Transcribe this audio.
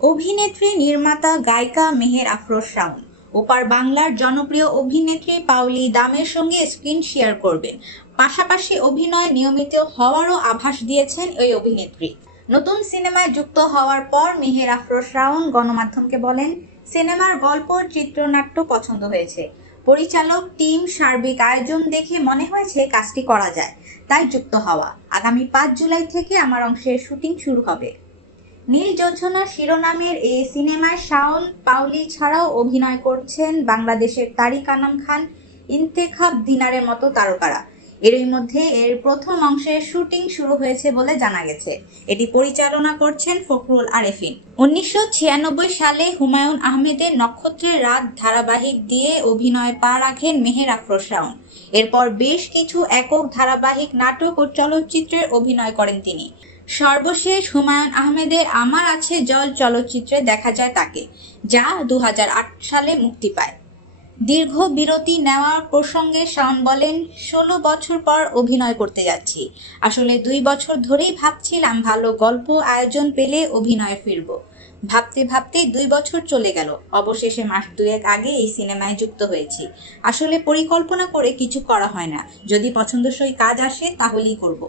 অভিনেত্রী, নির্মাতা, গায়িকা মেহের আফরোজ শাওন ওপার বাংলার জনপ্রিয় অভিনেত্রী পাওলি দামের সঙ্গে স্ক্রিন শেয়ার করবেন। পাশাপাশি অভিনয়ে নিয়মিত হওয়ারও আভাস দিয়েছেন এই অভিনেত্রী। নতুন সিনেমায় যুক্ত হওয়ার পর মেহের আফরোজ শাওন গণমাধ্যমকে বলেন, সিনেমার গল্প, চিত্রনাট্য পছন্দ হয়েছে। পরিচালক, টিম, সার্বিক আয়োজন দেখে মনে হয়েছে কাজটি করা যায়, তাই যুক্ত হওয়া। আগামী 5 জুলাই থেকে আমার অংশের শুটিং শুরু হবে। নীল যোজনা শিরোনামের এই সিনেমায় শাওন, পাওলি ছাড়াও অভিনয় করছেন বাংলাদেশের তারিক আনাম খান, ইন্তেখাব দিনারের মতো তারকারা। এরই মধ্যে এর প্রথম অংশের শুটিং শুরু হয়েছে বলে জানা গেছে। এটি পরিচালনা করছেন ফখরুল আরেফিন। 1996 সালে হুমায়ুন আহমেদের নক্ষত্রের রাত ধারাবাহিক দিয়ে অভিনয়ে পা রাখেন মেহের আফরোজ শাওন। এরপর বেশ কিছু একক ধারাবাহিক, নাটক ও চলচ্চিত্রে অভিনয় করেন তিনি। সর্বশেষ হুমায়ুন আহমেদের আমার আছে জল চলচ্চিত্রে দেখা যায় তাকে, যা 2008 সালে মুক্তি পায়। দীর্ঘ বিরতি নেওয়ার প্রসঙ্গে শাওন বলেন, 16 বছর পর অভিনয় করতে যাচ্ছি। আসলে 2 বছর ধরেই ভাবছিলাম ভালো গল্প আয়োজন পেলে অভিনয়ে ফিরব। ভাবতে ভাবতে 2 বছর চলে গেল। অবশেষে মাস 2 আগে এই সিনেমায় যুক্ত হয়েছি। আসলে পরিকল্পনা করে কিছু করা হয় না, যদি পছন্দসই কাজ আসে তাহলেই করব।